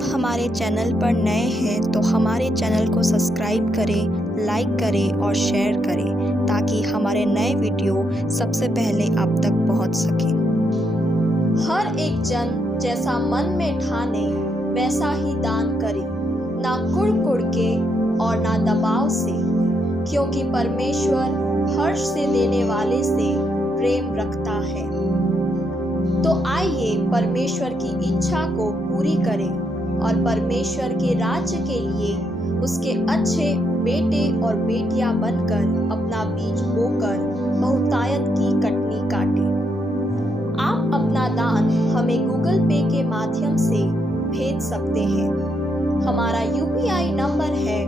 आप हमारे चैनल पर नए हैं तो हमारे चैनल को सब्सक्राइब करें, लाइक करें और शेयर करें ताकि हमारे नए वीडियो सबसे पहले आप तक पहुंच सके। हर एक जन जैसा मन में ठाने वैसा ही दान करे, ना कुड़ के और ना दबाव से, क्योंकि परमेश्वर हर्ष से देने वाले से प्रेम रखता है। तो आइए परमेश्वर की इच्छा को पूरी करें और परमेश्वर के राज्य के लिए उसके अच्छे बेटे और बेटियां बनकर अपना बीज बोकर बहुतायत की कटनी काटें। आप अपना दान हमें गूगल पे के माध्यम से भेज सकते हैं। हमारा यूपीआई नंबर है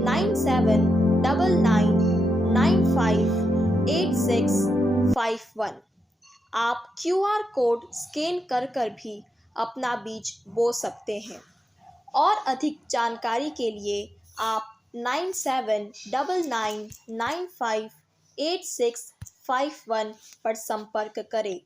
9799958651। आप क्यूआर कोड स्कैन कर भी अपना बीज बो सकते हैं और अधिक जानकारी के लिए आप 9799958651 पर संपर्क करें।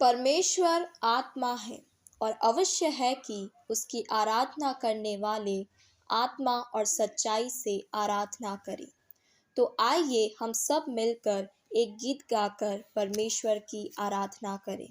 परमेश्वर आत्मा है और अवश्य है कि उसकी आराधना करने वाले आत्मा और सच्चाई से आराधना करें। तो आइए हम सब मिलकर एक गीत गाकर परमेश्वर की आराधना करें।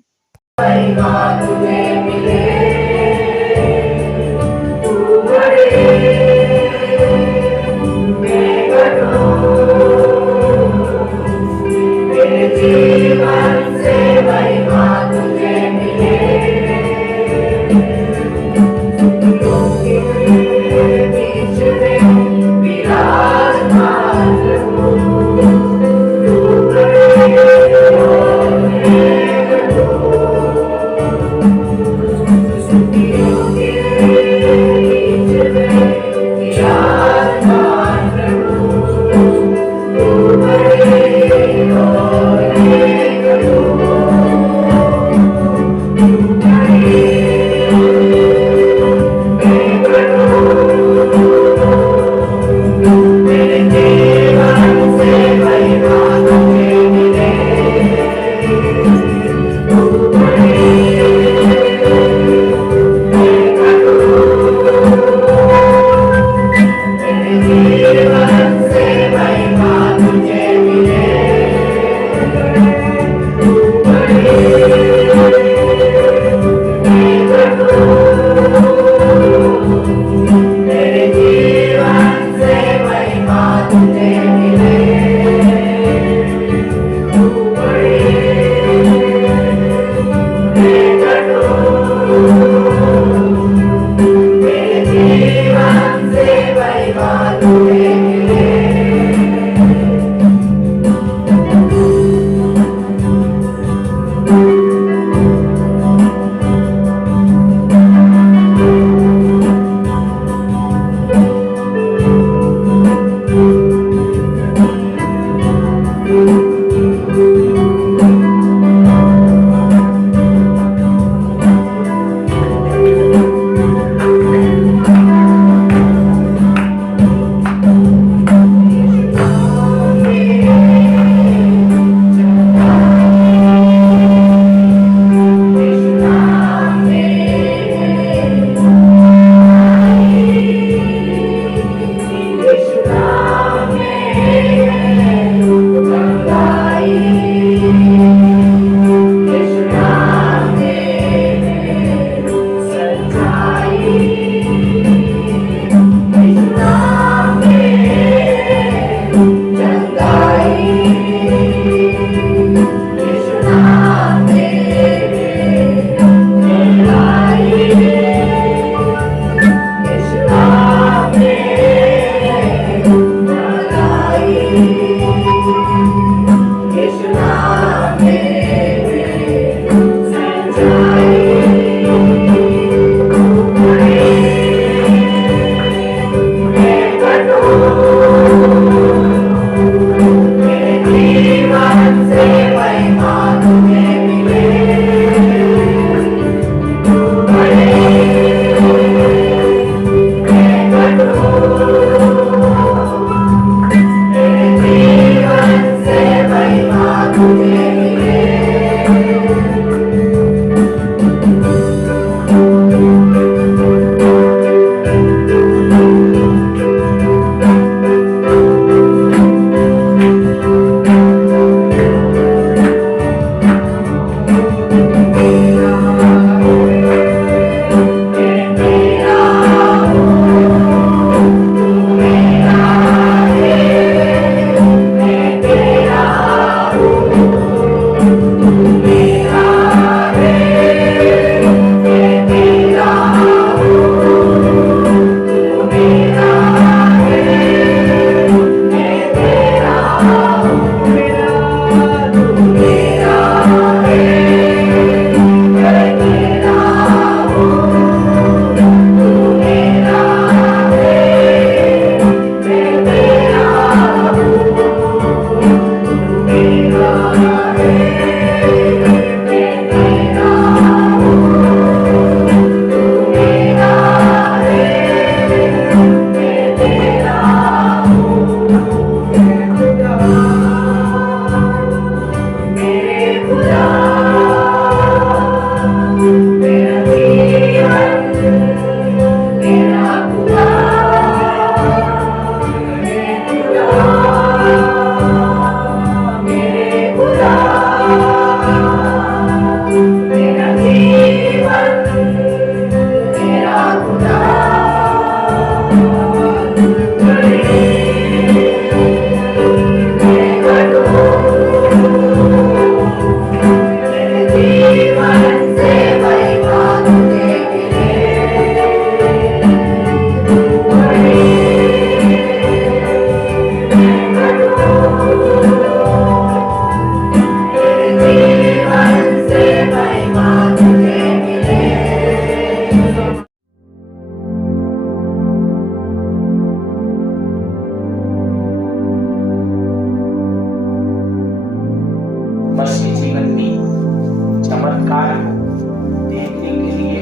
मसीह जीवन में चमत्कार को देखने के लिए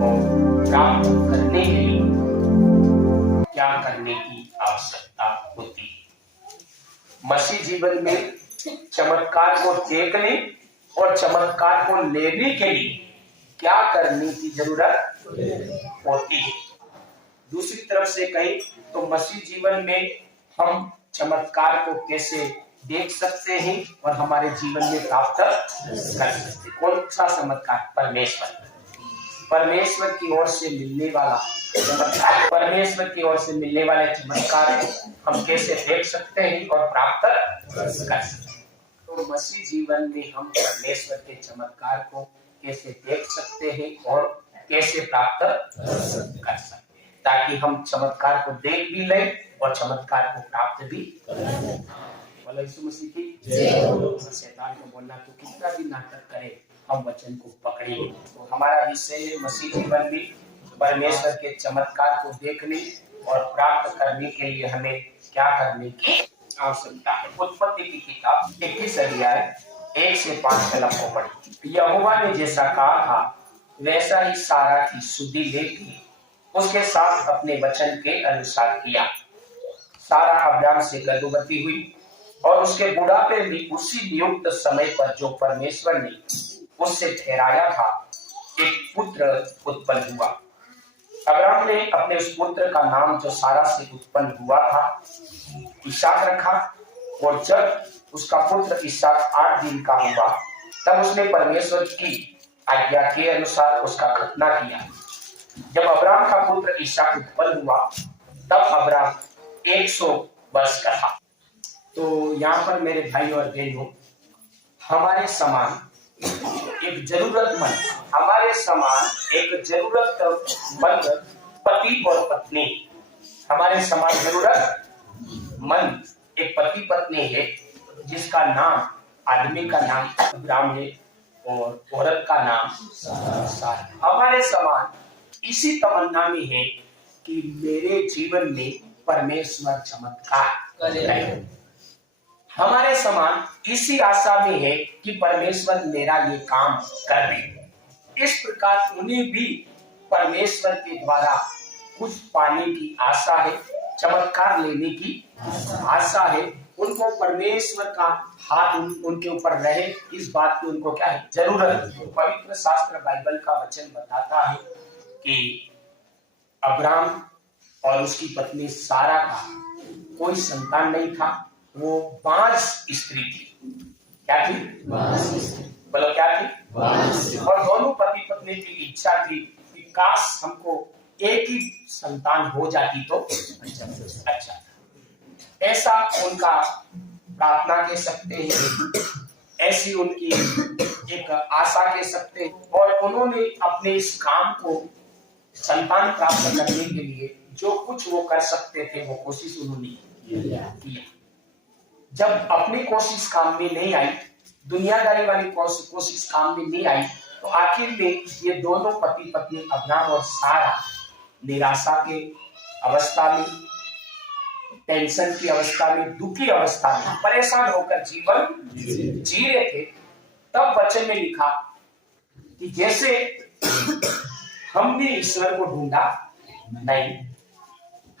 और प्राप्त करने के लिए क्या करने की आवश्यकता होती है। मसीह जीवन में चमत्कार को देखने और चमत्कार को लेने के लिए क्या करने की जरूरत होती है। दूसरी तरफ से कहें तो मसीह जीवन में हम चमत्कार को कैसे देख सकते हैं और हमारे जीवन में प्राप्त कर सकते हैं। कौन सा चमत्कार? परमेश्वर की ओर से मिलने वाला चमत्कार, परमेश्वर की ओर से मिलने वाले चमत्कार हम कैसे देख सकते हैं और प्राप्त कर सकते हैं। तो मसीह जीवन में हम परमेश्वर के चमत्कार को कैसे देख सकते हैं और कैसे प्राप्त कर सकते हैं, ताकि हम चमत्कार को देख भी लें और चमत्कार को प्राप्त भी करें। यीशु मसीह की शैतान को बोलना तो कितना भी नाटक करे, हम वचन को पकड़ेंगे। तो हमारा विषय मसीह जीवन में परमेश्वर के चमत्कार को देखने और प्राप्त करने के लिए हमें क्या करने की आवश्यकता है। उत्पत्ति की किताब 21 अध्याय 1 से 5 कलम को पढ़ी। यहोवा ने जैसा कहा था वैसा ही सारा की सुधि लेके उसके साथ अपने वचन के अनुसार किया। सारा अब्राहम से गर्भवती हुई और उसके बुढ़ापे में उसी नियुक्त समय पर जो परमेश्वर ने उससे ठहराया था एक पुत्र उत्पन्न हुआ। अब्राहम ने अपने उस पुत्र का नाम जो सारा से उत्पन्न हुआ था इसहाक रखा, और जब उसका पुत्र इसहाक 8 दिन का हुआ तब उसने परमेश्वर की आज्ञा के अनुसार उसका खतना किया। जब अब्राहम का पुत्र इसहाक उत्पन्न हुआ तब अब्राहम 100 वर्ष का था। तो यहाँ पर मेरे भाई और बहनों, हमारे समान एक जरूरतमंद पति और पत्नी, हमारे समान जरूरतमंद एक पति पत्नी है जिसका नाम, आदमी का नाम अब्राहम है और औरत का नाम सारा। हमारे समान इसी तमन्ना में है कि मेरे जीवन में परमेश्वर चमत्कार करे। हमारे समान इसी आशा में है कि परमेश्वर मेरा ये काम कर दे। इस प्रकार उन्हें भी परमेश्वर के द्वारा कुछ पाने की आशा है, चमत्कार लेने की आशा है। उनको परमेश्वर का हाथ उनके ऊपर रहे, इस बात की उनको क्या है? जरूरत है। पवित्र शास्त्र बाइबल का वचन बताता है कि अब्राहम और उसकी पत्नी सारा का कोई संतान नहीं था, वो बांझ स्त्री थी। क्या थी? बोलो क्या थी? और दोनों पति पत्नी की इच्छा थी कि काश हमको एक ही संतान हो जाती तो अच्छा। ऐसा उनका प्रार्थना कह सकते हैं, ऐसी उनकी एक आशा कह सकते हैं। और उन्होंने अपने इस काम को संतान प्राप्त करने के लिए जो कुछ वो कर सकते थे वो कोशिश उन्होंने किया। जब अपनी कोशिश काम में नहीं आई, दुनियादारी वाली कोशिश काम में नहीं आई, तो आखिर में ये दोनों पति पत्नी अब्राहम और सारा निराशा के अवस्था में टेंशन की अवस्था में, दुखी अवस्था में, परेशान होकर जीवन जी रहे थे, तब वचन में लिखा कि जैसे हमने ईश्वर को ढूंढा नहीं,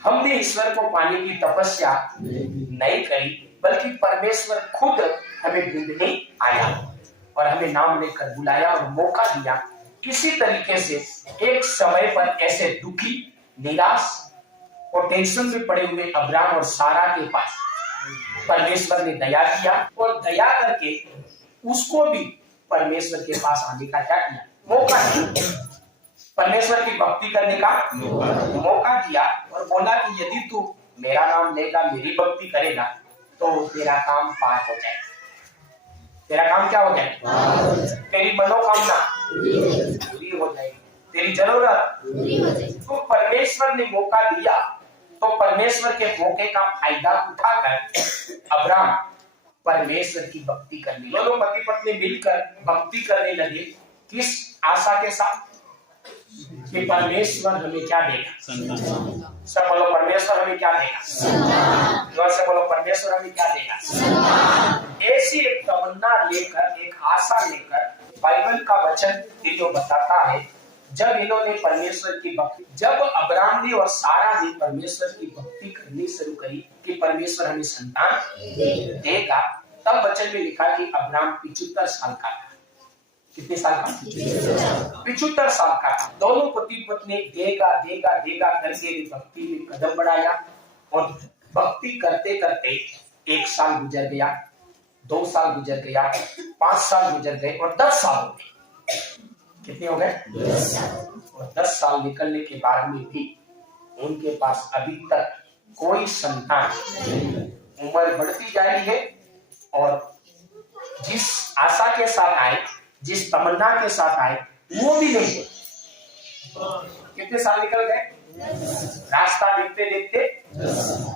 हमने ईश्वर को पाने की तपस्या नहीं करी, बल्कि परमेश्वर खुद हमें ढूंढने आया और हमें नाम लेकर बुलाया और मौका दिया। किसी तरीके से एक समय पर ऐसे दुखी, निराश और टेंशन में पड़े हुए अब्राम और सारा के पास परमेश्वर ने दया किया और दया करके उसको भी परमेश्वर के पास आने का क्या किया? मौका दिया। परमेश्वर की भक्ति करने का मौका दिया और बोला कि यदि तू मेरा नाम लेगा, मेरी भक्ति करेगा, तो तेरा काम पार हो जाएगा। तेरा काम क्या हो जाएगा? तेरी मनोकामना पूरी हो जाएगी, तेरी जरूरत पूरी हो जाएगी। तो परमेश्वर ने मौका दिया, तो परमेश्वर के मौके का फायदा उठाकर अब्राम परमेश्वर की भक्ति करने, दोनों पति पत्नी मिलकर भक्ति करने लगे। किस आशा के साथ? कि परमेश्वर हमें क्या देगा? सब बोलो परमेश्वर हमें क्या देगा? जोर से बोलो परमेश्वर हमें क्या देगा? ऐसी एक तमन्ना लेकर, एक आशा लेकर बाइबल का वचन जो बताता है, जब इन्होंने परमेश्वर की भक्ति, जब अब्राम ने और सारा ने परमेश्वर की भक्ति करनी शुरू करी कि परमेश्वर हमें संतान देगा, तब वचन में लिखा कि अब्राम 75 साल का था। कितने साल का? 75 साल का। दोनों पति पत्नी देगा देगा देगा करके भक्ति में कदम बढ़ाया और भक्ति करते करते 1 साल गुजर गया, 2 साल गुजर गया, 5 साल गुजर गए और 10 साल हो गए। कितने हो गए? 10 साल। और 10 साल निकलने के बाद में भी उनके पास अभी तक कोई संतान, उम्र बढ़ती जा रही है और जिस आशा के साथ आए, जिस तमन्ना के साथ आए, वो भी नहीं हुए। कितने साल निकल गए? रास्ता देखते देखते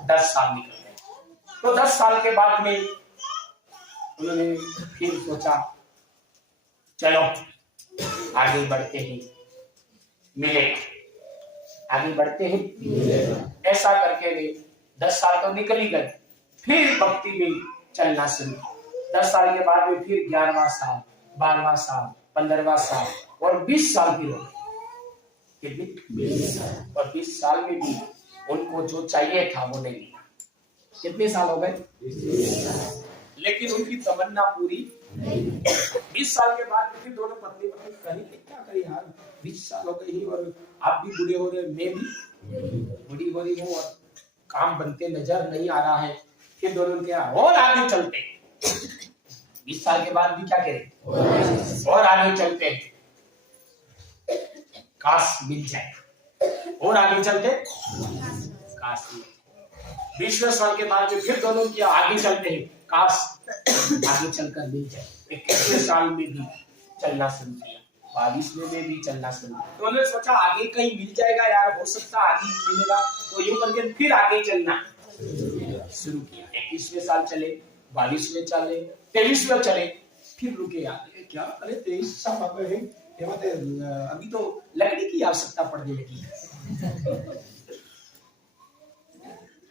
10 साल निकल गए। तो 10 साल के बाद में उन्होंने फिर सोचा चलो आगे बढ़ते हैं, मिले, आगे बढ़ते हैं। ऐसा करके वे 10 साल तो निकल ही गए, फिर भक्ति में चलना शुरू किया। 10 साल के बाद में फिर 11वां साल, 12वां साल, 15वां साल और 20 साल भी हो गए। 20 साल। और 20 साल में भी उनको जो चाहिए था वो नहीं मिला। कितने साल हो गए? 20 साल। लेकिन उनकी तमन्ना पूरी 20 साल के बाद फिर दोनों पत्नी पत्नी कहीं क्या करें यार, 20 साल हो गए और आप भी बूढ़े हो रहे, मैं भी बूढ़ी हो रही हूँ और काम बनते नजर नहीं आ रहा है। फिर दोनों क्या और आगे चलते, 20 साल के बाद भी क्या करें और आगे चलते हैं, काश मिल जाए, और आगे चलते काश मिल। 20वें साल के बाद फिर दोनों क्या आगे चलते हैं, काश आगे चलकर मिल जाए। 21वें साल में भी चलना शुरू किया, 22वें में भी चलना शुरू किया। तो उन्होंने सोचा आगे कहीं मिल जाएगा यार, हो सकता आगे मिलेगा, तो यूं करके फिर आगे चलना शुरू किया। 21वें साल चले, 22वें चले, 23वें चले, फिर रुके यार, क्या अरे 23 साल हो गए हैं, अभी तो लकड़ी की आवश्यकता पड़ने लगी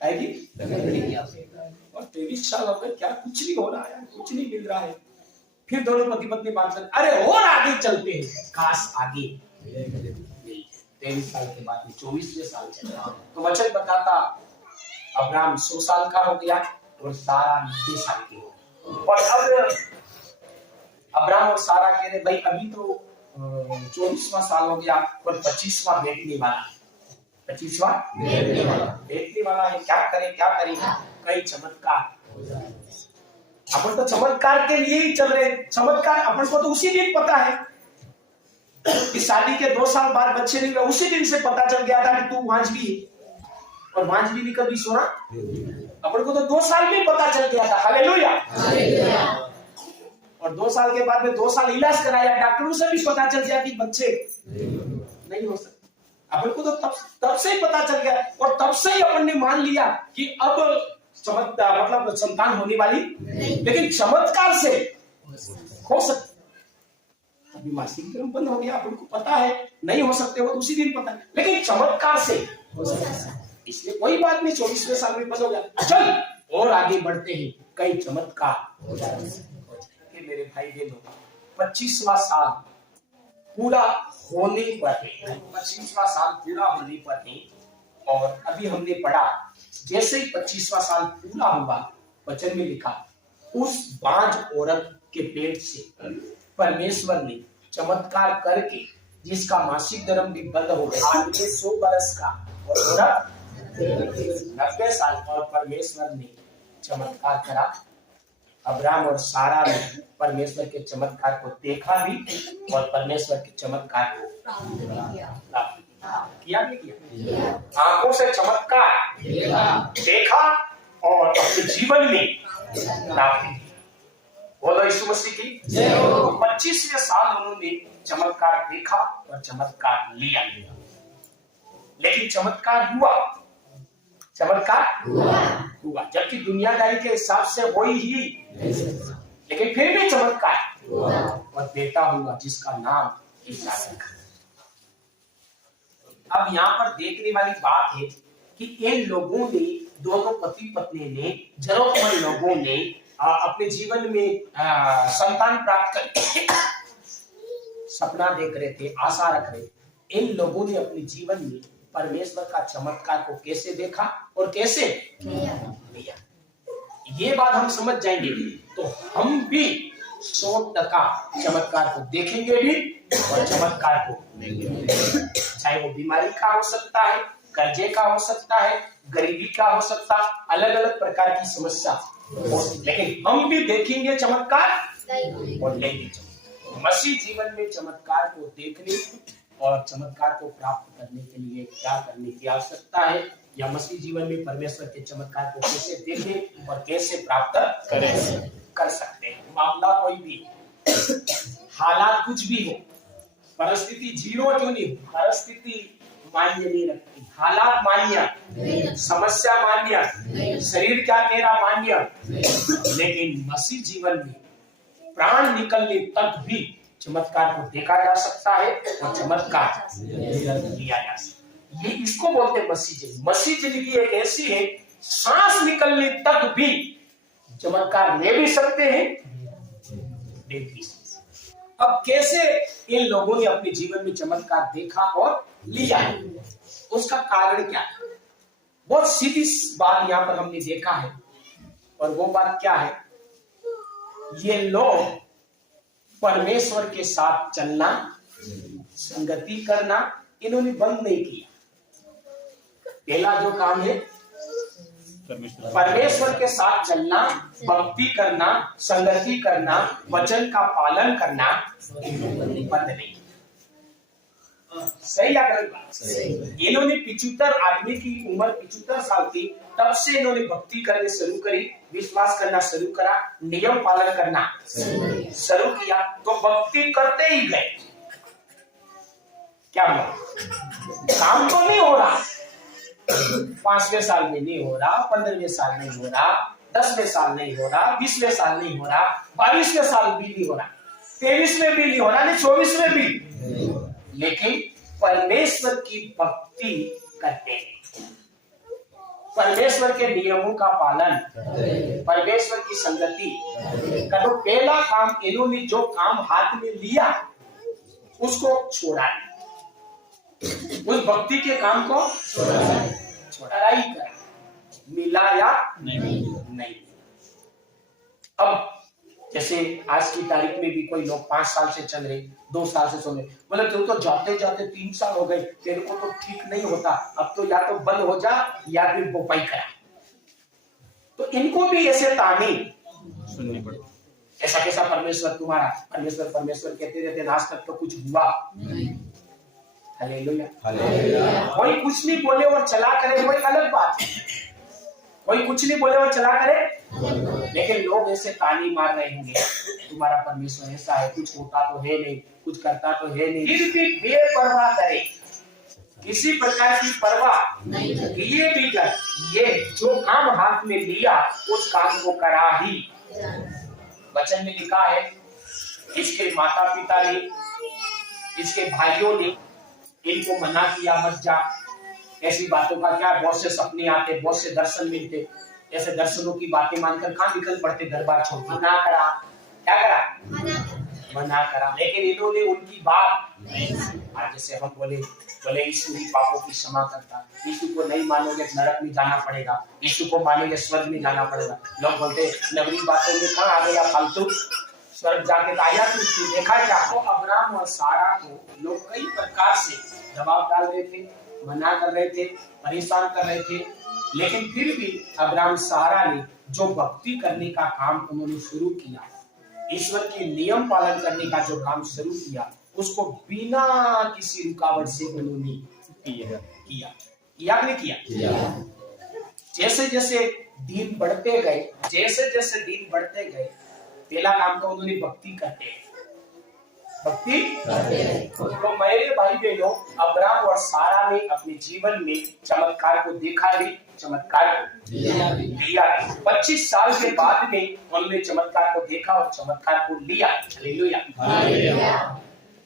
आएगी लकड़ी की आवश्यकता। और 23 साल हो गए, क्या कुछ नहीं हो रहा है, कुछ नहीं मिल रहा है। फिर दोनों पति पत्नी बात कर, अरे और आगे चलते हैं, काश आगे। 23 साल के बाद में 24वें साल चला, तो वचन बताता अब्राम 100 साल का हो गया और सारा 90 साल की हो गई। और अब अब्राम और सारा कह रहे भाई अभी तो 24वां साल हो गया और 25वां बैठने वाला है, 25वां बैठने वाला है, क्या करें क्या करें, कई चमत्कार। अपन तो चमत्कार के लिए ही चल रहे, चमत्कार अपन को तो उसी दिन पता है कि शादी के 2 साल बाद बच्चे नहीं हुए, उसी दिन से पता चल गया था कि तू वांझवी है, और वांझवी ने कभी सुना, अपन को तो 2 साल में पता चल गया था। हालेलुया। और 2 साल के बाद में 2 साल इलाज कराया, डॉक्टरों से भी पता चल गया कि बच्चे नहीं हो सकते। अपन को तो तब से ही पता चल गया और तब से ही अपन ने मान लिया कि अब चमत्कार मतलब संतान होने वाली, लेकिन चमत्कार से हो सकता। अभी मासिक धर्म बंद हो गया, अपन को पता है नहीं हो सकते, वो उसी दिन पता है, लेकिन चमत्कार से हो सकता। इसलिए कोई बात नहीं, 24वें साल में बंद हो गया, चल और आगे बढ़ते हैं, कई चमत्कार हो जाएंगे। मेरे भाई बहनों, 25वां साल पूरा होने पर है, 25वां साल पूरा होने पर है। और अभी हमने पढ़ा, जैसे ही 25वां साल पूरा हुआ, वचन में लिखा उस बांझ औरत के पेट से परमेश्वर ने चमत्कार करके जिसका मासिक धर्म भी बंद हो गया, आदमी 100 बरस का और औरत 90 साल, और परमेश्वर ने चमत्कार करा। अब्राहम और सारा ने परमेश्वर के चमत्कार को देखा भी और परमेश्वर के चमत्कार को किया भी किया। आंखों से चमत्कार देखा और अपने जीवन में प्राप्त किया। बोलो यीशु मसीह की जय हो। 25वें साल उन्होंने चमत्कार देखा और चमत्कार लिया, लेकिन चमत्कार हुआ जबकि दुनियादारी के हिसाब से हो ही, लेकिन फिर भी चमत्कार हुआ और बेटा हुआ जिसका नाम इसहाक। अब यहाँ पर देखने वाली बात है कि इन लोगों ने, दोनों पति पत्नी ने, जरूरतमंद लोगों ने अपने जीवन में संतान प्राप्त कर सपना देख रहे थे, आशा रख रहे थे। इन लोगों ने अपने जीवन में परमेश्वर का चमत्कार को कैसे देखा और कैसे लिया, ये बात हम समझ जाएंगे तो हम भी 100% चमत्कार को देखेंगे भी और चमत्कार को, चाहे वो बीमारी का हो सकता है, कर्जे का हो सकता है, गरीबी का हो सकता है, अलग अलग प्रकार की समस्या, लेकिन हम भी देखेंगे चमत्कार और लेंगे चमत्कार। मसीह जीवन में चमत्कार को देखने और चमत्कार को प्राप्त करने के लिए क्या करने की आवश्यकता है, या मसीह जीवन में परमेश्वर के चमत्कार को कैसे देखें और कैसे प्राप्त कर सकते हैं। मामला कोई भी, हालात कुछ भी हो, परिस्थिति जीरो क्यों नहीं हो, परिस्थिति मान्य नहीं रखती, हालात मान्य, समस्या मान्य, शरीर क्या कह रहा मान्य, लेकिन मसीह जीवन में प्राण निकलने तक भी चमत्कार को देखा जा सकता है और चमत्कार लिया जा सकता है। ये इसको बोलते हैं मसीह जिंदगी। मसीह जिंदगी एक ऐसी है, सांस निकलने तक भी चमत्कार ले भी सकते हैं, दे भी सकते। अब कैसे इन लोगों ने अपने जीवन में चमत्कार देखा और लिया है, उसका कारण क्या है? बहुत सीधी बात यहाँ पर हमने देखा है, और वो बात क्या है, ये लोग परमेश्वर के साथ चलना, संगति करना इन्होंने बंद नहीं किया। पहला जो काम है परमेश्वर के साथ चलना, भक्ति करना, संगति करना, वचन का पालन करना, बंद नहीं। सही या गलत बात? इन्होंने 75 आदमी की उम्र 75 साल थी, तब से इन्होंने भक्ति करने शुरू करी, विश्वास करना शुरू करा, नियम पालन करना शुरू किया, तो भक्ति करते ही गए। क्या हुआ? काम तो नहीं हो रहा, 5वें साल में नहीं हो रहा, 15वें साल नहीं हो रहा, 10वें साल नहीं हो रहा, 20वें साल नहीं हो रहा, 22वें साल भी नहीं हो रहा, 23वें भी नहीं हो रहा, नहीं 24वें भी, लेकिन परमेश्वर की भक्ति करते हैं, परमेश्वर के नियमों का पालन, परमेश्वर की संगति करो। पहला काम इन्होंने जो काम हाथ में लिया उसको छोड़ा नहीं, उस भक्ति के काम को छोड़ा ही कर, मिला या नहीं। अब जैसे आज की तारीख में भी कोई लोग 5 साल से चल रहे, 2 साल से चल रहे, बोले तो जाते जाते 3 साल हो गए, तेरे को तो ठीक नहीं होता, अब तो या तो बंद हो जा या फिर बोपाई करा। तो इनको भी ऐसे ताने सुननी पड़ती, ऐसा कैसा परमेश्वर तुम्हारा, परमेश्वर कहते रहते, आज तक तो कुछ हुआ नहीं। हालेलुया। कोई कुछ नहीं बोले और चला करे कोई अलग बात है, कोई कुछ नहीं बोले और चला करे, लेकिन लोग ऐसे ताली मार रहे होंगे, तुम्हारा परमेश्वर ऐसा है, कुछ होता तो है नहीं, कुछ करता तो है नहीं, फिर भी बेपरवाह करे, किसी प्रकार की परवाह किए भी कर, ये जो काम हाथ में लिया उस काम को करा ही। वचन में लिखा है, इसके माता पिता ने, इसके भाइयों ने इनको मना किया मत जा, ऐसी बातों का क्या, बहुत से सपने आते, बहुत से दर्शन मिलते, ऐसे दर्शनों की बातें मानकर कहाँ निकल पड़ते घर बार छोड़ के। ना करा, क्या करा, मना करा, लेकिन इन्होंने उनकी बात आज जैसे हम बोले यीशु ही पापों की क्षमा करता, यीशु को नहीं मानोगे नरक में जाना पड़ेगा, यीशु को मानोगे स्वर्ग में जाना पड़ेगा। लोग बोलते नगरी बातों में कहाँ आ गया फालतू, स्वर्ग जाके आया तू देखा क्या। तो अब्राहम और सारा को लोग कई प्रकार से दबाव डाल रहे थे, मना कर रहे थे, परेशान कर रहे थे, लेकिन फिर भी अब्राहम सारा ने जो भक्ति करने का काम उन्होंने शुरू किया, ईश्वर के नियम पालन करने का जो काम शुरू किया, उसको बिना किसी रुकावट से उन्होंने किया नहीं किया। जैसे जैसे दिन बढ़ते गए, पहला काम तो उन्होंने भक्ति करते, तो मेरे भाई बहनों, अब्राहम और सारा ने अपने जीवन में चमत्कार को देखा भी, चमत्कार को लिया। 25 साल के बाद में उन्होंने चमत्कार को देखा और चमत्कार को लिया। हालेलुया।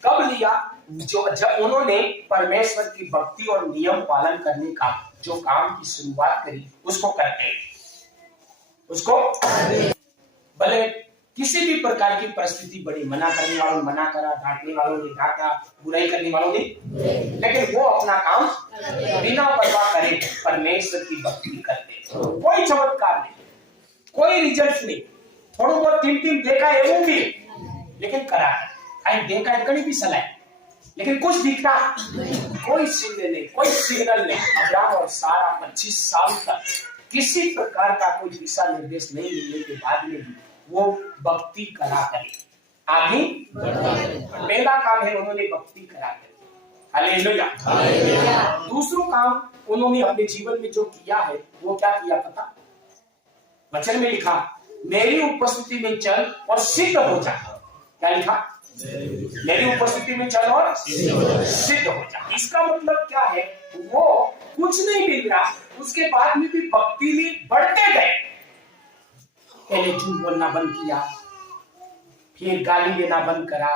कब लिया? जब उन्होंने परमेश्वर की भक्ति और नियम पालन करने का जो काम की शुरुआत करी, उसको करते, उसको भले किसी भी प्रकार की परिस्थिति बड़ी, मना करने वालों ने मना करा, डांटने वालों ने डांटा, बुराई करने वालों ने, लेकिन वो अपना काम बिना परवाह करे परमेश्वर की भक्ति करते। कोई चमत्कार नहीं, कोई रिजल्ट नहीं, थोड़ा बहुत टिम देखा है वो भी, लेकिन करा है, देखा है कहीं भी सलाह, लेकिन कुछ दिखना, कोई सिग्नल नहीं। अब्राहम और सारा 25 साल तक किसी प्रकार का कोई दिशा निर्देश नहीं मिलने के बाद में भी वो भक्ति करा करे, आगे पहला काम है उन्होंने भक्ति करा करे। हालेलुया। दूसरा काम उन्होंने अपने जीवन में जो किया है, वो क्या किया पता? वचन में लिखा, मेरी उपस्थिति में चल और सिद्ध हो जा। क्या लिखा? मेरी उपस्थिति में चल और सिद्ध हो जा। इसका मतलब क्या है? वो कुछ नहीं मिल रहा, उसके बाद में भी भक्ति में बढ़ते गए। पहले झूठ बोलना बंद किया, फिर गाली देना बंद करा,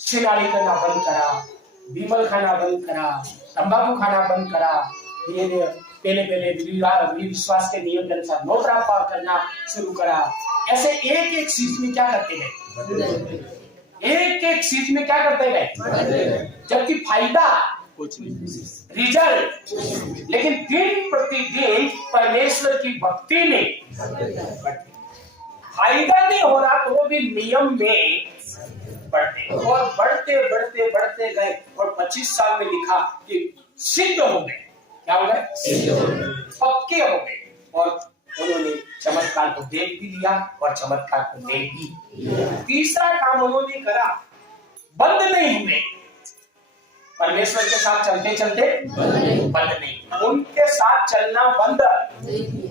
शिनाली करना बंद करा, बीमल खाना बंद करा, तंबाकू खाना बंद करा, फिर पहले विश्वास के नियम के अनुसार नोटरा पार करना शुरू करा। ऐसे एक चीज में क्या करते गए, एक चीज में क्या करते गए, जबकि फायदा कुछ नहीं, रिजल्ट, लेकिन दिन प्रतिदिन परमेश्वर की भक्ति में फायदा नहीं हो रहा तो भी नियम में बढ़ते और बढ़ते गए और 25 साल में लिखा कि सिद्ध हो गए। क्या हो गए? पक्के हो गए। और उन्होंने चमत्कार को देख भी लिया और चमत्कार को ले भी। तीसरा काम उन्होंने करा, बंद नहीं हुए, परमेश्वर के साथ चलते बंद नहीं, उनके साथ चलना बंद,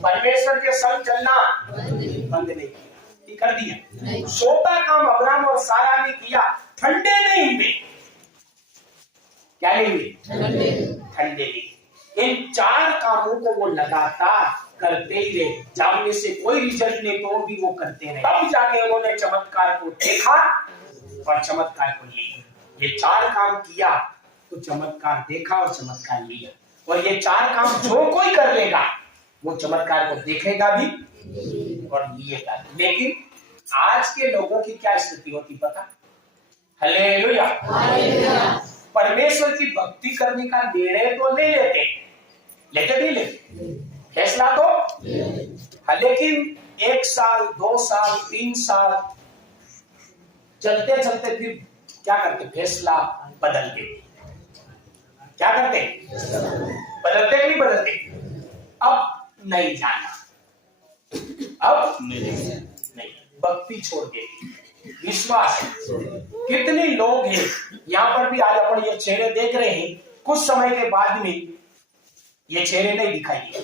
परमेश्वर के संग चलना बंद नहीं कर दिया। छोटा काम अब्राहम और सारा ने किया, ठंडे नहीं हुए। क्या नहीं हुए? ठंडे नहीं। इन 4 कामों को वो लगातार करते ही रहे, जब में से कोई रिजल्ट नहीं तो भी वो करते रहे। तब जाके उन्होंने चमत्कार को देखा और चमत्कार को लिया। ये 4 काम किया तो चमत्कार देखा और चमत्कार लिया। और ये 4 काम जो कोई कर लेगा वो चमत्कार को देखेगा भी और लिएगा। लेकिन आज के लोगों की क्या स्थिति होती पता? हालेलुया। परमेश्वर की भक्ति करने का निर्णय तो ले लेते, फैसला तो, लेकिन 1 साल 2 साल 3 साल चलते फिर क्या करते? फैसला बदलते। क्या करते? बदलते कि नहीं बदलते? अब नहीं जाना, अब नहीं, भक्ति छोड़ देती, विश्वास। कितने लोग हैं यहाँ पर भी, आज अपन ये चेहरे देख रहे हैं, कुछ समय के बाद में ये चेहरे नहीं दिखाई दिए।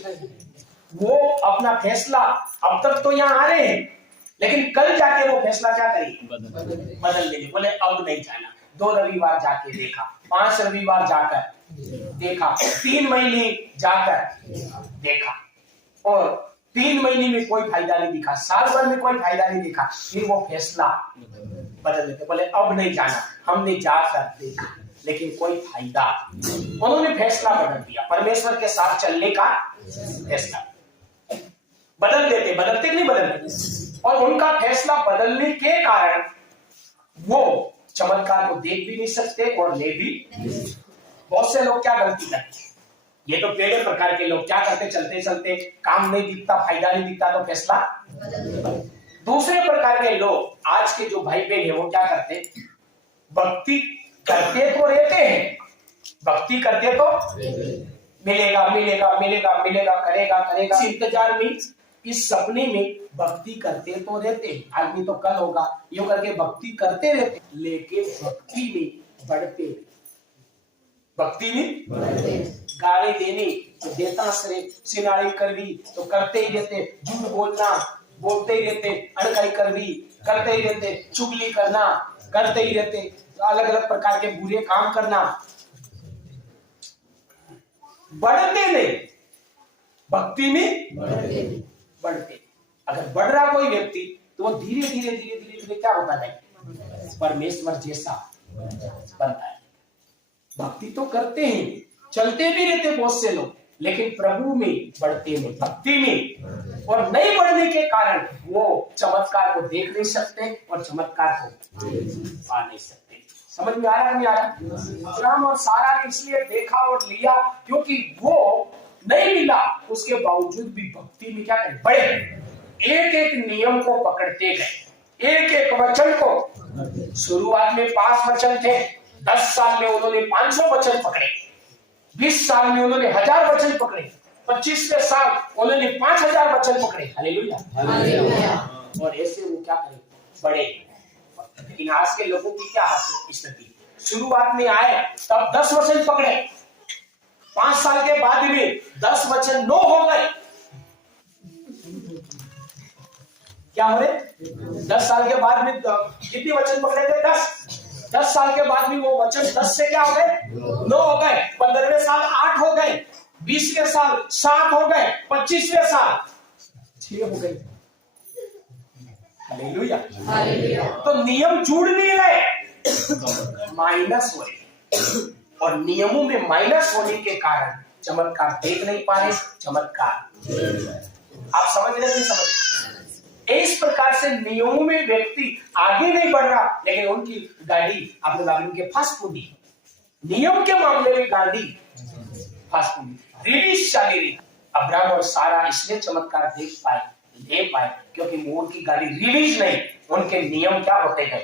वो अपना फैसला, अब तक तो यहाँ आ रहे हैं, लेकिन कल जाके वो फैसला क्या करेंगे? बदल देंगे। बोले अब नहीं जाना। 2 रविवार जाके देखा, 5 रविवार जाकर देखा, 3 महीने जाकर देखा और 3 महीने में कोई फायदा नहीं दिखा, साल भर में कोई फायदा नहीं दिखा, फिर वो फैसला बदल देते। बोले अब नहीं जाना, हमने जाकर देखा, लेकिन कोई फायदा। उन्होंने फैसला बदल दिया, परमेश्वर के साथ चलने का फैसला बदल देते, बदलते नहीं बदलते। और उनका फैसला बदलने के कारण वो चमत्कार को देख भी नहीं सकते और ले भी। बहुत से लोग क्या गलती करते, ये तो पहले प्रकार के लोग क्या करते, चलते चलते काम नहीं दिखता, फायदा नहीं दिखता तो फैसला। दूसरे प्रकार के लोग आज के जो भाई बहन है वो क्या करते, भक्ति करते तो रहते हैं, भक्ति करते तो मिलेगा मिलेगा मिलेगा मिलेगा, करेगा करेगा, इस इंतजार में, इस सपने में भक्ति करते तो रहते हैं, आदमी तो कल होगा, यूं करके भक्ति करते रहते, लेकिन भक्ति में बढ़ते, भक्ति में गाली देनी तो देता सरे, सिनारी करवी तो करते ही रहते, झूठ बोलना बोलते ही रहते, अड़काई करवी करते ही रहते, चुगली करना करते ही रहते, अलग अलग प्रकार के बुरे काम करना, बढ़ते नहीं, भक्ति में बढ़ते। अगर बढ़ रहा कोई व्यक्ति तो वो धीरे धीरे धीरे धीरे धीरे क्या होता है, परमेश्वर जैसा बनता है। भक्ति तो करते हैं, चलते भी रहते बहुत से लोग, लेकिन प्रभु में बढ़ते नहीं, भक्ति में, और नहीं बढ़ने के कारण वो चमत्कार को देख नहीं सकते और चमत्कार को पा नहीं सकते। समझ में आ रहा है नहीं आ रहा? अब्राहम और सारा ने इसलिए देखा और लिया क्योंकि वो नहीं मिला, उसके बावजूद भी भक्ति में क्या करें, बढ़े, एक एक नियम को पकड़ते गए, एक एक वचन को। शुरुआत में 5 वचन थे, 10 साल में उन्होंने 500 वचन पकड़े, 20 साल में उन्होंने 1000 वचन पकड़े, 25वें साल उन्होंने 5000 वचन पकड़े। हालेलुया। और ऐसे वो क्या करें, बड़े। लेकिन आज के लोगों की क्या स्थिति, शुरुआत में आए तब 10 वचन पकड़े, 5 साल के बाद में 10 वचन 9 हो गए। क्या हो रहे, 10 साल के बाद में कितने वचन पकड़े थे, 10 साल के बाद में वो वचन 10 से क्या हो गए, 9 हो गए, 15वें साल 8 हो गए, 20वें साल 7 हो गए, 25वें साल 6 हो गए। हालेलुया। तो नियम जुड़ नहीं रहे, माइनस हो रहे, और नियमों में माइनस होने के कारण चमत्कार देख नहीं पा रहे। चमत्कार आप समझ रहे, नहीं समझ? इस प्रकार से नियमों में व्यक्ति आगे नहीं बढ़ रहा, लेकिन उनकी गाड़ी आपने गाड़ी के फास्ट फूडी, नियम के मामले में गाड़ी फास्ट फूडी रिलीज चली रही। अब्राहम और सारा इसलिए चमत्कार देख पाए, ले पाए, क्योंकि वो उनकी गाड़ी रिलीज नहीं, उनके नियम क्या होते हैं,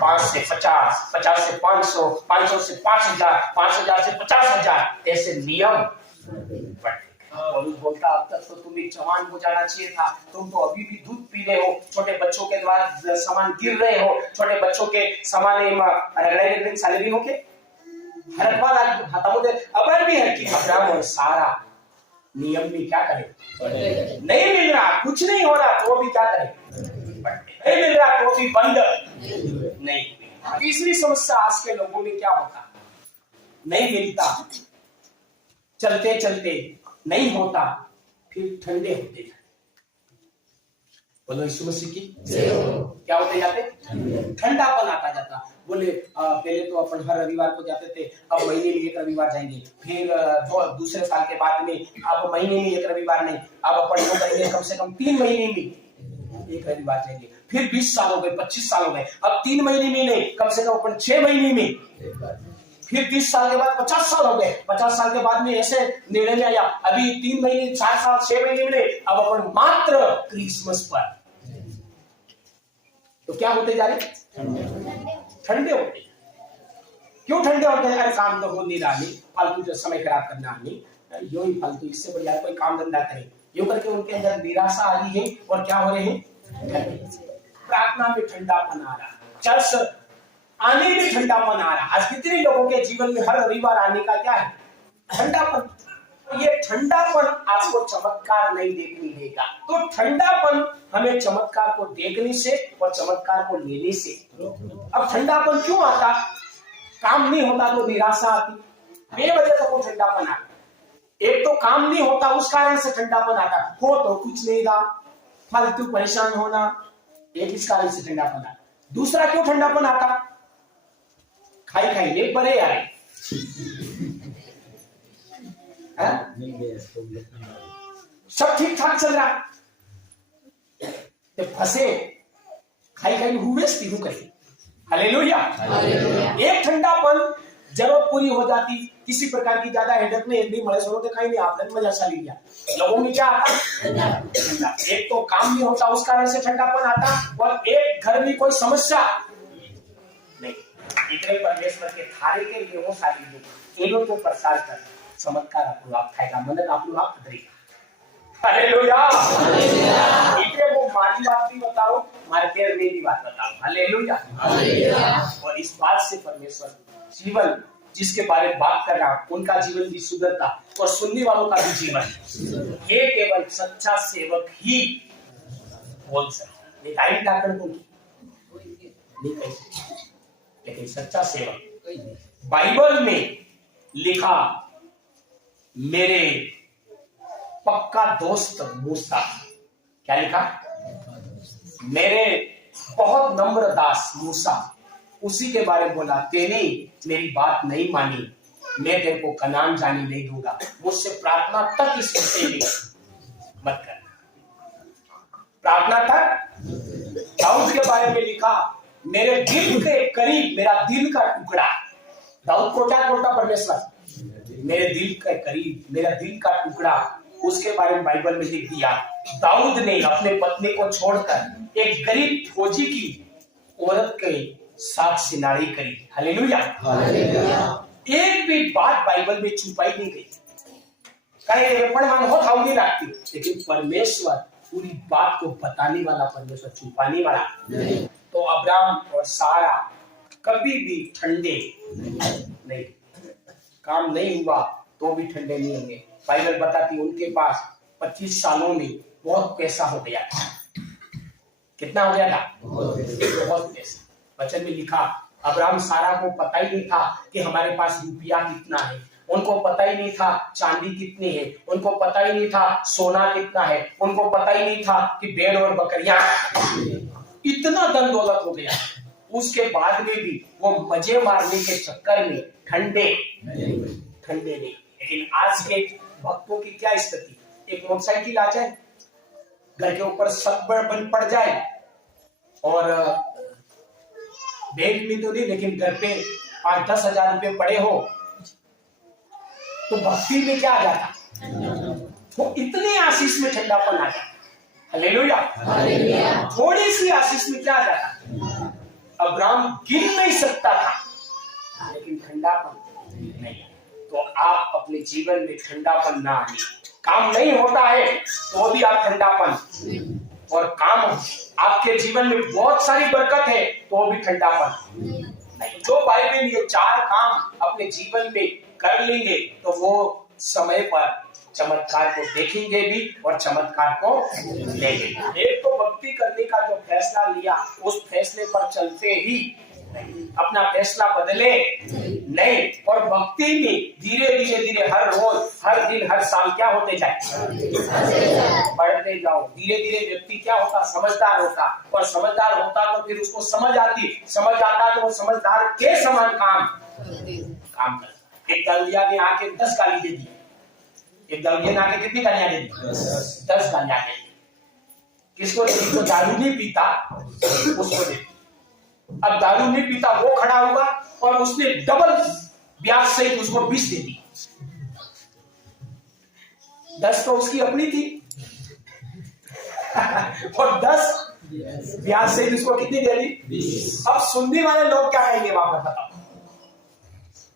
5 से 50, 50 से 500, 500 से 5000, 5000 से 50000, ऐसे नियम बढ़ते। और बोलता अब तक तो तुम एक जवान हो जाना चाहिए था, तुम तो अभी भी दूध पी रहे हो, छोटे बच्चों के द्वारा सामान गिर रहे हो, छोटे बच्चों के सामान रगड़े सैलरी हो के हर बार अब भी है कि अब्राहम और सारा नियम भी क्या करे, नहीं मिल रहा, कुछ नहीं हो रहा तो भी क्या करे, नहीं मिल रहा तो भी बंद नहीं। तीसरी समस्या आज के लोगों में क्या होता, नहीं मिलता, चलते चलते नहीं होता, फिर ठंडे होते जाते। बोलो यीशु मसीह की क्या होते जाते, ठंडापन आता जाता। बोले पहले तो अपन हर रविवार को जाते थे, अब महीने में 1 रविवार जाएंगे, फिर दूसरे साल के बाद में अब महीने में 1 रविवार नहीं, अब अपन लोग करेंगे कम से कम 3 महीने में 1 रविवार जाएंगे। फिर 20 साल हो गए, 25 साल हो गए, अब 3 महीने में नहीं, कम से कम अपन 6 महीने में। फिर 30 साल के बाद 50 साल हो गए, 50 साल के बाद में ऐसे निर्णय आया, अभी 3 महीने, 4 साल, 6 महीने में नहीं, अब अपन मात्र क्रिसमस पर। तो क्या होते जा रहे, ठंडे होते। क्यों ठंडे होते हैं? काम तो हो नहीं रहा, फालतू जो समय खराब करना नहीं, यूं ही फालतू, इससे बढ़िया कोई काम धंधा करें, यूं करके उनके अंदर निराशा आ रही है। और क्या हो रहे हैं, प्रार्थना में ठंडापन आ रहा, चर्च आने में ठंडापन आ रहा। आज कितने लोगों के जीवन में हर रविवार आने का क्या है, ठंडापन। ये ठंडापन आपको चमत्कार नहीं देखने देगा। तो ठंडापन हमें चमत्कार को देखने से और चमत्कार को लेने से। अब ठंडापन क्यों आता, काम नहीं होता तो निराशा आती, बेवजह से वो ठंडापन आता। एक तो काम नहीं होता उस कारण से ठंडापन आता, हो तो कुछ नहीं रहा, फालतू परेशान होना, एक इस कारण से ठंडापन आता। दूसरा क्यों ठंडापन आता, खाई खाई ले परे आए, सब ठीक ठाक चल रहा, तो फंसे खाई हुए हूँ कहीं। हालेलुया। एक ठंडापन जरूरत पूरी हो जाती, किसी प्रकार की ज्यादा हेडेक में नहीं मरे सोनो दिखाई नहीं, आपने मजा सा लिया। लोगों में क्या आता, एक तो काम नहीं होता उस कारण से ठंडापन आता, और एक घर में कोई समस्या नहीं, इतने परमेश्वर के थारे के लिए वो सारी जो एडो को प्रसार कर चमत्कार आपको आप खाएगा, मन आपको आप करेगा। हालेलुया। इतने वो मानी बात भी बताओ, मारे पैर में भी बात बताओ। हालेलुया। और इस बात से परमेश्वर जीवन जिसके बारे में बात कर रहा हूं, उनका जीवन भी सुधरता और सुनने वालों का भी जीवन। ये केवल सच्चा सेवक ही बोल सकता, नहीं डॉक्टर को नहीं कह सकता, लेकिन सच्चा सेवक। बाइबल में लिखा, मेरे पक्का दोस्त मूसा, क्या लिखा, मेरे बहुत नम्र दास मूसा, उसी के बारे में बोला, तेरी मेरी बात नहीं मानी, मैं तेरे को कनान जाने नहीं दूंगा, मुझसे प्रार्थना तक इस विषय में मत कर। प्रार्थना तक। दाऊद के बारे में लिखा, मेरे दिल के करीब मेरा दिल का टुकड़ा। दाऊद को क्या बोलता परमेश्वर, मेरे दिल के करीब मेरा दिल का टुकड़ा। उसके बारे में बाइबल में लिख दिया, दाऊद ने अपने पत्नी को छोड़कर एक गरीब फौजी की औरत के साथ सिनारी करी। हालेलुया। एक भी बात बाइबल में छुपाई नहीं गई, नहीं रखती, लेकिन परमेश्वर पूरी बात को बताने वाला, परमेश्वर छुपाने वाला। तो अब्राहम और सारा कभी भी ठंडे नहीं, काम नहीं हुआ तो भी ठंडे नहीं होंगे। बाइबल बताती उनके पास 25 सालों में बहुत पैसा हो गया था। कितना हो गया था? बहुत पैसा। वचन में लिखा, अब्राहम सारा को पता ही नहीं था कि हमारे पास रुपया कितना है, उनको पता ही नहीं था चांदी कितनी है, उनको पता ही नहीं था सोना कितना है, उनको पता ही नहीं था कि भेड़ और बकरियां। इतना धन दौलत हो गया, उसके बाद में भी वो मजे मारने के चक्कर में ठंडे नहीं। लेकिन आज के भक्तों की क्या स्थिति, एक मोटरसाइकिल आ जाए, घर के ऊपर सब्र बन पड़ जाए, और बैंक में तो नहीं लेकिन घर पे 5-10 हजार रुपए पड़े हो, तो भक्ति में क्या आ जाता, वो इतनी आशीष में ठंडापन आ जाता। हालेलुया। थोड़ी सी आशीष में क्या आ जाता, अब्राहम गिन नहीं सकता था, लेकिन ठंडापन नहीं। तो आप अपने जीवन में ठंडापन ना आए, काम नहीं होता है तो भी आप ठंडापन, और काम आपके जीवन में बहुत सारी बरकत है तो भी ठंडापन नहीं। जो बाइबल ये 4 काम अपने जीवन में कर लेंगे तो वो समय पर चमत्कार को देखेंगे भी और चमत्कार को लेंगे। एक तो भक्ति करने का जो फैसला लिया, उस फैसले पर चलते ही अपना फैसला बदले नहीं, और भक्ति में धीरे हर रोज, हर दिन, हर साल क्या होते जाए, बढ़ते जाओ। धीरे व्यक्ति क्या होता, समझदार होता, और समझदार होता तो फिर उसको समझ आता तो वो समझदार के समान काम करता। एक दाऊदिया ने आके 10 गाली दे दी, एक दाऊदिया ने आके कितनी गालियां दे दी, 10 गालियां दे दी। किसको? जो दारू नहीं पीता उसको दे। अब दारू नहीं पीता वो खड़ा हुआ और उसने डबल ब्याज से उसको 20 दे दी। 10 तो उसकी अपनी थी और 10 ब्याज से उसको कितनी दे दी, 20। अब सुनने वाले लोग क्या कहेंगे, वहां पर बताओ,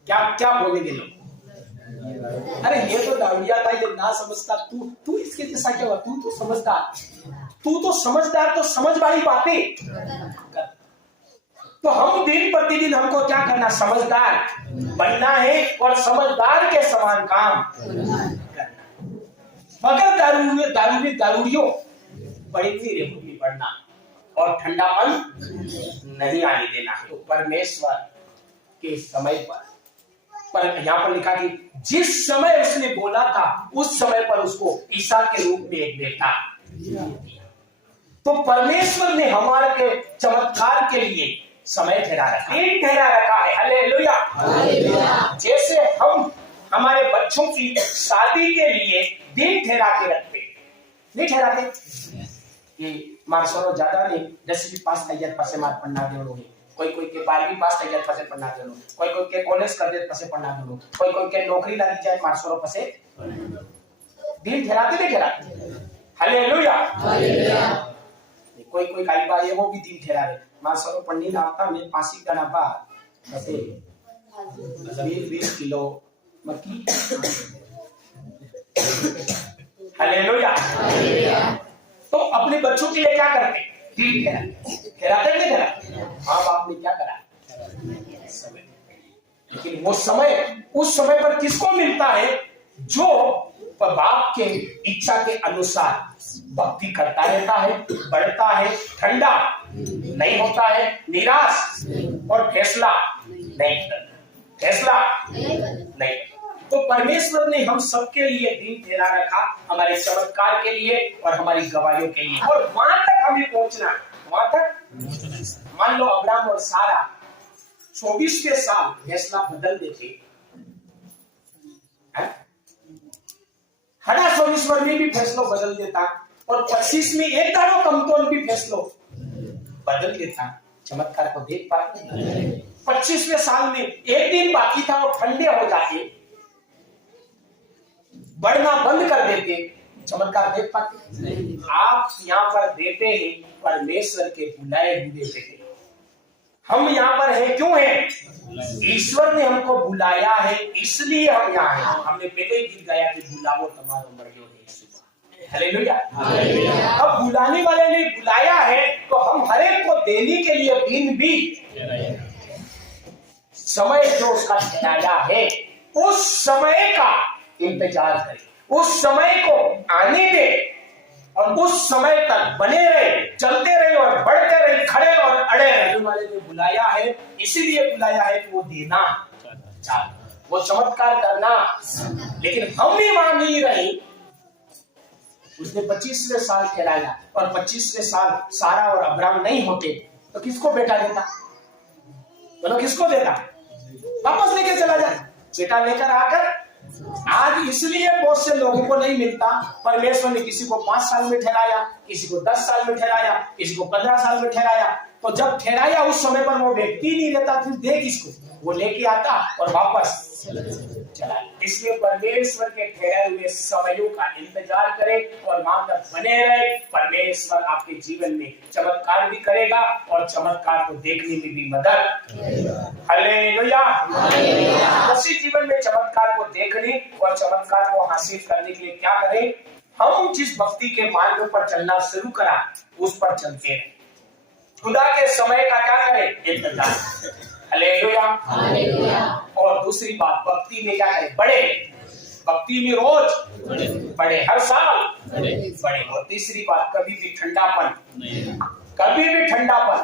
क्या बोलेंगे लोग? अरे ये तो दारूडिया था, ये ना समझता, तू इसके जैसा क्या हुआ, तू तो समझदार तो समझ वाली बातें। तो हम दिन प्रतिदिन हमको क्या करना, समझदार बनना है और समझदार के समान काम करना। मगर दारूडियों बड़ी नहीं बढ़ना और ठंडापन नहीं आने देना। तो परमेश्वर के समय पर यहाँ पर लिखा कि जिस समय उसने बोला था उस समय पर उसको ईसा के रूप में एक बेटा दिया। तो परमेश्वर ने हमारे के चमत्कार के लिए समय ठहरा रखा, दिन ठहरा रखा है। हालेलुया। जैसे हम हमारे बच्चों की शादी के लिए दिन ठहरा के रखते, नहीं ठहराते कि मार्शल ज्यादा नहीं 10वीं पास થઈ જાય પછી માર પढ़ना દેવાનું है, कोई के 12वीं पास થઈ જાય પછી पढ़ना देવાનું, कोई के कॉलेज कर दे પછી पढ़ना देવાનું, कोई के नौकरी लगी जाए मार्शल પછી दिन ठहराते नहीं ठहराते। हालेलुया। कोई कई बार ये वो भी दिन ठहरावे मार्शल पढ़नी लाता में 5 गना बाद ऐसे 20 किलो मक्की। हालेलुया। तो अपने बच्चों के लिए क्या करते, दिन ठहराते नहीं ठहराते। माँ बाप ने क्या करा, समय। लेकिन वो समय उस समय पर किसको मिलता है, जो बाप के इच्छा के अनुसार भक्ति करता रहता है, बढ़ता है, ठंडा नहीं होता है, निराश और फैसला नहीं तो परमेश्वर ने हम सबके लिए दिन ठहरा रखा, हमारे चमत्कार के लिए और हमारी गवाहियों के लिए। और वहां तक हमें पहुंचना, वहां तक मान लो अब्राहम और सारा 24वें साल फैसला बदल देते, हरा 24 में भी फैसला बदल देता और 25 में एक दाड़ो कमतोन भी फैसलो बदल देता, चमत्कार को देख पाते। 25वें साल में एक दिन बाकी था, वो ठंडे हो जाते, बढ़ना बंद कर देते, चमत्कार देख पाते। आप यहाँ पर देते हैं परमेश्वर के बुलाए हुए देते। हम यहाँ पर हैं क्यों हैं, ईश्वर ने हमको बुलाया है, इसलिए हम यहाँ हैं। हमने पहले ही गीत गाया कि बुलावो तुम्हारो मरियो है सुबह। हालेलुया। अब बुलाने वाले ने बुलाया है तो हम हर एक को देने के लिए दिन भी समय जो उसका ठहराया है, उस समय का इंतजार करें, उस समय को आने दे और उस समय तक बने रहे, चलते रहे और बढ़ते रहे, खड़े और अड़े रहे। वाले ने बुलाया है, इसीलिए बुलाया है कि वो देना चाहता, वो चमत्कार करना। लेकिन हम भी वहां नहीं रहे। उसने 25वें साल ठहराया और 25वें साल सारा और अब्राहम नहीं होते तो किसको बेटा देता, बोलो किसको देता, वापस लेके चला जाए। बेटा लेकर आकर आज इसलिए बहुत से लोगों को नहीं मिलता। परमेश्वर ने किसी को 5 साल में ठहराया, किसी को 10 साल में ठहराया, किसी को 15 साल में ठहराया। तो जब ठहराया उस समय पर वो व्यक्ति नहीं रहता, फिर दे किसको, वो लेके आता और वापस चला। इसलिए परमेश्वर के ठहराए हुए समयों का इंतजार करें और वहां तक बने रहे। परमेश्वर आपके जीवन में चमत्कार भी करेगा और चमत्कार को देखने में भी मदद। हालेलुया। उसी जीवन में चमत्कार को देखने और चमत्कार को हासिल करने के लिए क्या करें, हम जिस भक्ति के मार्ग पर चलना शुरू करा उस पर चलते हैं। खुदा के समय का क्या करें, इंतजार। हालेलुया। और दूसरी बात, भक्ति में क्या करें, बढ़े, भक्ति में रोज बढ़े, हर साल बढ़े। और तीसरी बात, कभी भी ठंडापन, कभी भी ठंडापन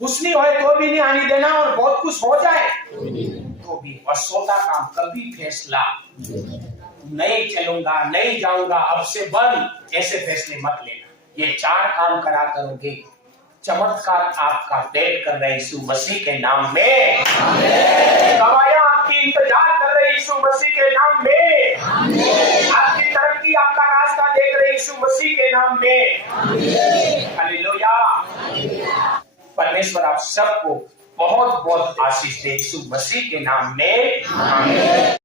कुछ नहीं होए तो भी नहीं आने देना, और बहुत कुछ हो जाए तो भी। और सोता काम, कभी फैसला नहीं चलूंगा, नहीं जाऊंगा, अब से बंद, ऐसे फैसले मत लेना। ये 4 काम करा करोगे, चमत्कार आपका वेट कर रहे यीशु मसीह के नाम में। गवाहियां आपकी इंतजार कर रहे यीशु मसीह के नाम में। आपकी तरक्की, आपका रास्ता देख रहे यीशु मसीह के नाम में। हालेलुया। परमेश्वर आप सबको बहुत बहुत आशीष दे यीशु मसीह के नाम में। आमीन।